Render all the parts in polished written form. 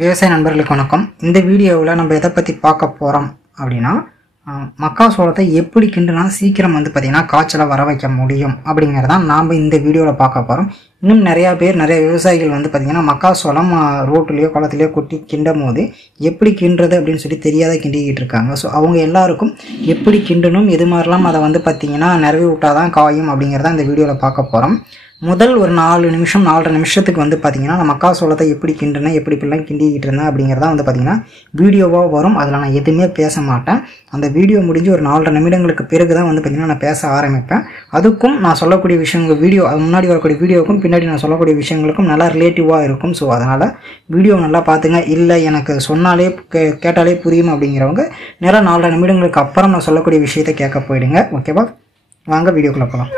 விவசாய நண்பர்களுக்கு வணக்கம். இந்த வீடியோவில் நம்ம எதை பற்றி பார்க்க போகிறோம் அப்படின்னா, மக்கா சோளத்தை எப்படி கிண்டுனா சீக்கிரம் பார்த்திங்கன்னா காய்ச்சலை வர வைக்க முடியும் அப்படிங்கிறதான் நாம் இந்த வீடியோவில் பார்க்க போகிறோம். இன்னும் நிறைய விவசாயிகள் பார்த்திங்கன்னா மக்கா சோளம் ரோட்டுலேயோ குளத்துலையோ கொட்டி கிண்டும் போது எப்படி கிண்டுறது அப்படின்னு சொல்லி தெரியாத கிண்டிக்கிட்டு இருக்காங்க. ஸோ அவங்க எல்லாருக்கும் எப்படி கிண்டணும், எது மாதிரிலாம் அதை பார்த்திங்கன்னா நிறவி விட்டால் தான் காயும் அப்படிங்கிறதான் இந்த வீடியோவில் பார்க்க போகிறோம். முதல் ஒரு 4 நிமிஷம் 4.5 நிமிஷத்துக்கு பார்த்திங்கன்னா நான் மக்கா சோளத்தை எப்படி கிண்டுனேன், இப்படிலாம் கிண்டிக்கிட்டு இருந்தேன் அப்படிங்கிறதா பார்த்திங்கன்னா வீடியோவாக வரும். அதில் நான் எதுவுமே பேச மாட்டேன். அந்த வீடியோ முடிஞ்சு ஒரு 4.5 நிமிடங்களுக்கு பிறகு தான் பார்த்திங்கன்னா நான் பேச ஆரம்பிப்பேன். அதுக்கும் நான் சொல்லக்கூடிய விஷயங்கள் வீடியோ முன்னாடி வரக்கூடிய வீடியோவுக்கும் பின்னாடி நான் சொல்லக்கூடிய விஷயங்களுக்கும் நல்லா ரிலேட்டிவாக இருக்கும். ஸோ அதனால் வீடியோ நல்லா பார்த்துங்க. இல்லை எனக்கு சொன்னாலே கேட்டாலே புரியும் அப்படிங்கிறவங்க நேராக 4.5 நிமிடங்களுக்கு அப்புறம் நான் சொல்லக்கூடிய விஷயத்தை கேட்க போயிடுங்க. ஓகேவா? வாங்க வீடியோக்குள்ளே போகலாம்.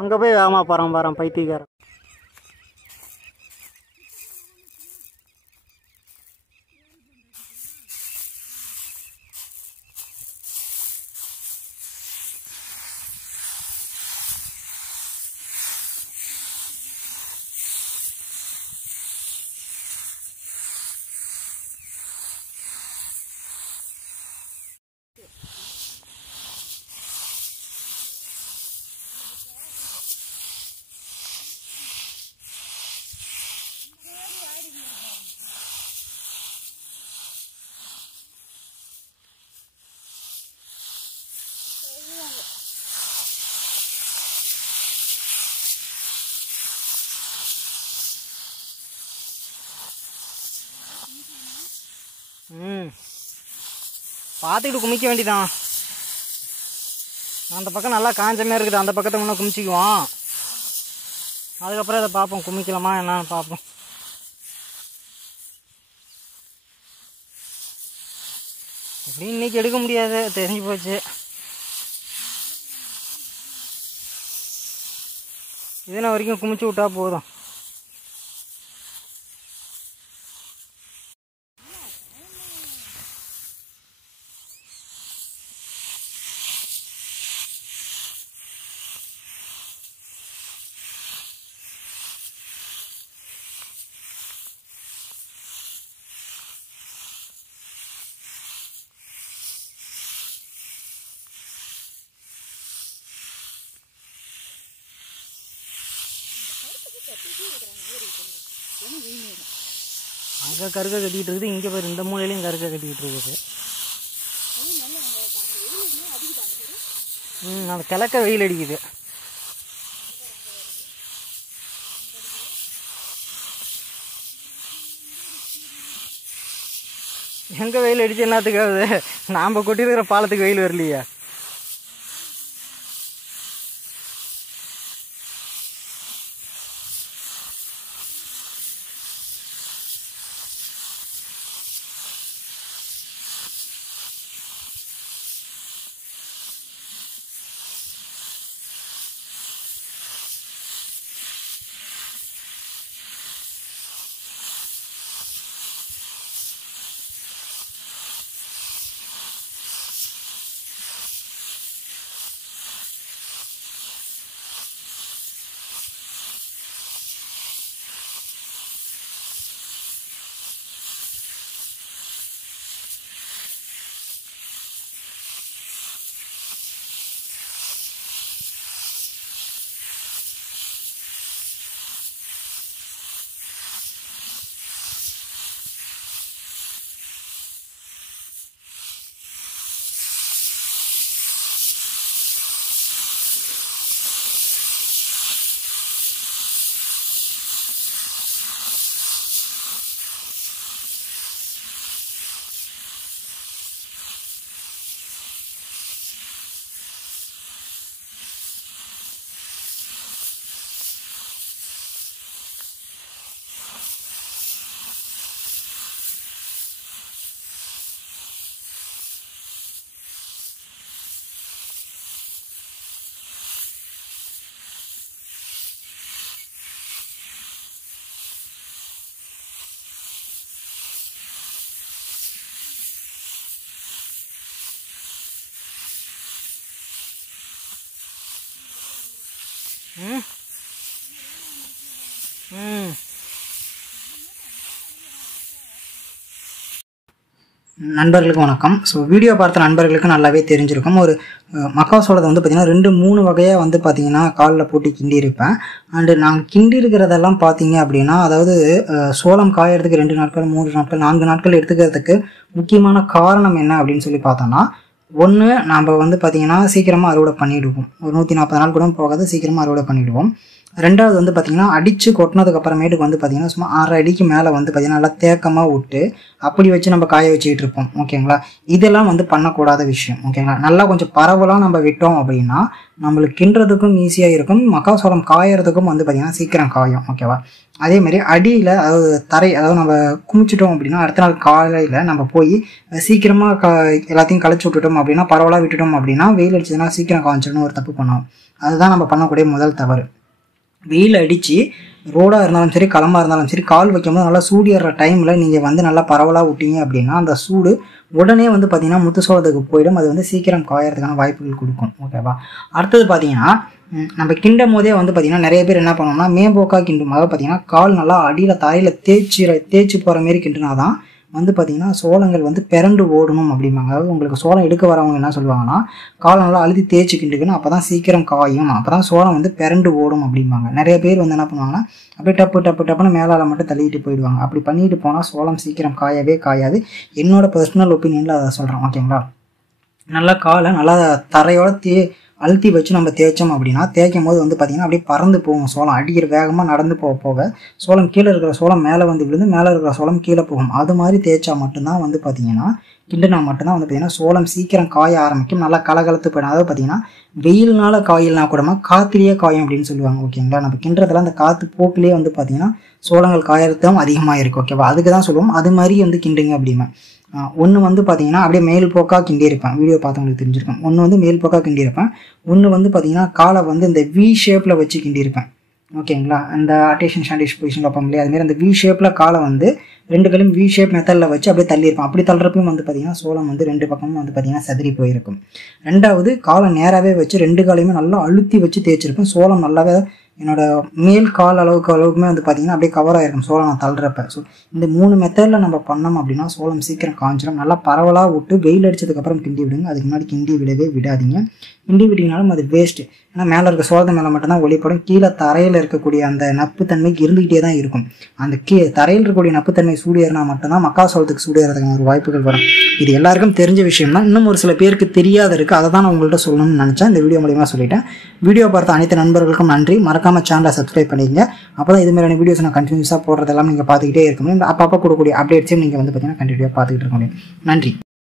அங்கே போய் ஆமாம் பாரம் பைத்தியக்காரன். பார்த்துக்கிட்டு குமிக்க வேண்டியதான். அந்த பக்கம் நல்லா காஞ்ச மாதிரி இருக்குது, அந்த பக்கத்தை முன்னே குமிச்சிக்குவோம். அதுக்கப்புறம் இதை பார்ப்போம், குமிக்கலாமா என்னன்னு பார்ப்போம். எப்படி இன்னைக்கு எடுக்க முடியாது, தெரிஞ்சு போச்சு. இதுன வரைக்கும் குமிச்சு விட்டா போதும். அங்கே கருக்க கட்டிக்கிட்டு இருக்குது, இங்கே பேர் இந்த மூலையிலையும் கருக்க கட்டிக்கிட்டு இருக்குது. அந்த கிழக்க வெயில் அடிக்குது. எங்கே வெயில் அடிச்சு என்னத்துக்காகுது? நாம் கொட்டிருக்கிற பாலத்துக்கு வெயில் வரலையா? நண்பர்களுக்கு வணக்கம். ஸோ வீடியோ பார்த்த நண்பர்களுக்கு நல்லாவே தெரிஞ்சிருக்கும். ஒரு மக்கா சோளத்தை வந்து பார்த்திங்கன்னா 2-3 வகையாக வந்து பார்த்திங்கன்னா காலில் போட்டு கிண்டி இருப்பேன். அண்டு நாங்கள் கிண்டி இருக்கிறதெல்லாம் பார்த்தீங்க அப்படின்னா, அதாவது சோளம் காயறதுக்கு 2 நாட்கள் 3 நாட்கள் 4 நாட்கள் எடுத்துக்கிறதுக்கு முக்கியமான காரணம் என்ன அப்படின்னு சொல்லி பார்த்தோன்னா, ஒன்று நம்ம வந்து பார்த்திங்கன்னா சீக்கிரமாக அறுவடை பண்ணிவிடுவோம். ஒரு 140 நாள் கூட போகாது, சீக்கிரமாக அறுவடை பண்ணிவிடுவோம். ரெண்டாவது வந்து பார்த்திங்கன்னா அடித்து கொட்டினதுக்கு அப்புறமேட்டுக்கு வந்து பார்த்திங்கன்னா சும்மா 6 அடிக்கு மேலே வந்து பார்த்திங்கன்னா நல்லா தேக்கமாக விட்டு அப்படி வச்சு நம்ம காய வச்சுக்கிட்டு இருப்போம். ஓகேங்களா, இதெல்லாம் வந்து பண்ணக்கூடாத விஷயம். ஓகேங்களா, நல்லா கொஞ்சம் பரவலாக நம்ம விட்டோம் அப்படின்னா நம்மளுக்கு கிண்டுறதுக்கும் ஈஸியாக இருக்கும், மக்காசோளம் காயறதுக்கும் வந்து பார்த்திங்கன்னா சீக்கிரம் காயும். ஓகேவா, அதேமாதிரி அடியில் அதாவது அதாவது நம்ம குமிச்சிட்டோம் அப்படின்னா அடுத்த நாள் காலையில் நம்ம போய் சீக்கிரமாக எல்லாத்தையும் களைச்சி விட்டுட்டோம் அப்படின்னா, பரவலாக விட்டுட்டோம் அப்படின்னா வெயில் அடிச்சதுன்னா சீக்கிரம் காய்ச்சிடணும் ஒரு தப்பு பண்ணுவோம். அதுதான் நம்ம பண்ணக்கூடிய முதல் தவறு. வெயில் அடித்து ரோடாக இருந்தாலும் சரி களமாக இருந்தாலும் சரி கால் வைக்கும்போது நல்லா சூடு ஏறுற டைமில் நீங்கள் வந்து நல்லா பரவலாக விட்டீங்க அப்படின்னா அந்த சூடு உடனே வந்து பார்த்திங்கன்னா முத்து சோளத்துக்கு போயிடும். அது வந்து சீக்கிரம் காயறதுக்கான வாய்ப்புகள் கொடுக்கும். ஓகேவா, அடுத்தது பார்த்தீங்கன்னா நம்ம கிண்டும் போதே வந்து பார்த்திங்கன்னா நிறைய பேர் என்ன பண்ணோம்னா மேம்போக்காக கிண்டும் போது பார்த்திங்கன்னா கால் நல்லா அடியில் தரையில் தேய்ச்சி போகிற மாரி கிண்டுனா தான் வந்து பார்த்திங்கன்னா சோளங்கள் வந்து பிறண்டு ஓடணும் அப்படிம்பாங்க. அதாவது உங்களுக்கு சோளம் எடுக்க வரவங்க என்ன சொல்லுவாங்கன்னா, காலை நல்லா அழுத்தி தேய்ச்சி கிண்டுக்கணும், அப்போ தான் சீக்கிரம் காயும், அப்போ தான் சோளம் வந்து பிறண்டு ஓடும் அப்படிம்பாங்க. நிறைய பேர் வந்து என்ன பண்ணுவாங்கன்னா அப்படியே டப்புன்னு மேலால் மட்டும் தள்ளிட்டு போயிடுவாங்க. அப்படி பண்ணிட்டு போனால் சோளம் சீக்கிரம் காயவே காயாது. என்னோட பர்சனல் ஒப்பீனியனில் அதை சொல்கிறேன். ஓகேங்களா, நல்லா காலை நல்லா தரையோட அழுத்தி வச்சு நம்ம தேய்ச்சோம் அப்படின்னா தேய்க்கும் போது வந்து பார்த்திங்கன்னா அப்படியே பறந்து போகும் சோளம். அடிக்கிற வேகமாக நடந்து போக சோளம் கீழே இருக்கிற சோளம் மேலே வந்து விழுந்து மேலே இருக்கிற சோளம் கீழே போகும். அது மாதிரி தேய்ச்சா மட்டும்தான் வந்து பார்த்திங்கன்னா கிண்டுனா மட்டும்தான் வந்து பார்த்திங்கன்னா சோளம் சீக்கிரம் காய ஆரம்பிக்கும், நல்லா கலகலத்து போயிடும். அதாவது பார்த்திங்கன்னா வெயில்னால காயில்னா கூடமா காற்றுலேயே காயும் அப்படின்னு சொல்லுவாங்க. ஓகேங்களா, நம்ம கிண்டுறதுல அந்த காற்று போக்கிலே வந்து பார்த்திங்கன்னா சோளங்கள் காயறதும் அதிகமாக இருக்குது. ஓகேவா, அதுக்கு தான் சொல்லுவோம் அது மாதிரி வந்து கிண்டுங்க அப்படிமா. ஒன்று வந்து பார்த்திங்கன்னா அப்படியே மேல் போக்காக கிண்டியிருப்பேன், வீடியோ பார்த்தவங்களுக்கு தெரிஞ்சிருக்கும். ஒன்று வந்து மேல் போக்காக கிண்டியிருப்பேன், ஒன்று வந்து பார்த்திங்கன்னா காலை வந்து இந்த வி ஷேப்பில் வச்சு கிண்டியிருப்பேன். ஓகேங்களா, அந்த அட்டேஷன் ஸ்டாண்டிஷ் பொசிஷன் வைப்போம் இல்லையா, அதுமாரி அந்த வி ஷேப்பில் காலை வந்து 2 கையிலும் வி ஷேப் மெத்தடில் வச்சு அப்படியே தள்ளியிருப்பேன். அப்படி தள்ளுறப்பையும் வந்து பார்த்திங்கன்னா சோளம் வந்து 2 பக்கமும் வந்து பார்த்திங்கன்னா சதுரி போயிருக்கும். ரெண்டாவது காலை நேராகவே வச்சு 2 காலையுமே நல்லா அழுத்தி வச்சு தேய்ச்சிருப்பேன். சோளம் நல்லாவே என்னோட மேல் கால் அளவுக்குமே வந்து பார்த்திங்கன்னா அப்படியே கவர் ஆகிருக்கும் சோளம் நான் தள்ளுறப்ப. ஸோ இந்த 3 மெத்தடில் நம்ம பண்ணோம் அப்படின்னா சோளம் சீக்கிரம் காய்ச்சிடும். நல்லா பரவலாக விட்டு வெயில் அடித்ததுக்கப்புறம் கிண்டி விடுங்க. அதுக்கு முன்னாடி கிண்டி விடவே விடாதீங்க. கிண்டி விட்டிங்கனாலும் அது வேஸ்ட்டு. ஏன்னா மேலே இருக்க சோளத்து மேலே மட்டும்தான் ஒளிப்படும், கீழே தரையில் இருக்கக்கூடிய அந்த நப்புத்தன்மைக்கு இருந்துக்கிட்டே தான் இருக்கும். அந்த தரையில் இருக்கக்கூடிய நப்புத்தன்மை சூடு ஏறினா மட்டும்தான் மக்கா சோளத்துக்கு சூடு ஏறதுக்கான ஒரு வாய்ப்புகள் வரும். இது எல்லாருக்கும் தெரிஞ்ச விஷயம் தான், இன்னும் ஒரு சில பேருக்கு தெரியாத இருக்குது. அதை தான் நான் உங்கள்கிட்ட சொல்லணும்னு நினச்சேன், இந்த வீடியோ மூலியமாக சொல்லிட்டேன். வீடியோ பார்த்த அனைத்து நண்பர்களுக்கும் நன்றி. மறக்காம சேனலை சப்ஸ்கிரைப் பண்ணிக்கங்க. அப்போ தான் இது மாதிரியான வீடியோஸ் நான் கண்டினியூஸாக போடுறதெல்லாம் நீங்கள் பார்த்துக்கிட்டே இருக்க முடியும். அப்பப்போ கொடுக்கக்கூடிய அப்டேட்ஸையும் நீங்கள் வந்து பார்த்தீங்கன்னா கண்டினியூவாக பார்த்துக்கிட்டு இருக்க முடியும். நன்றி.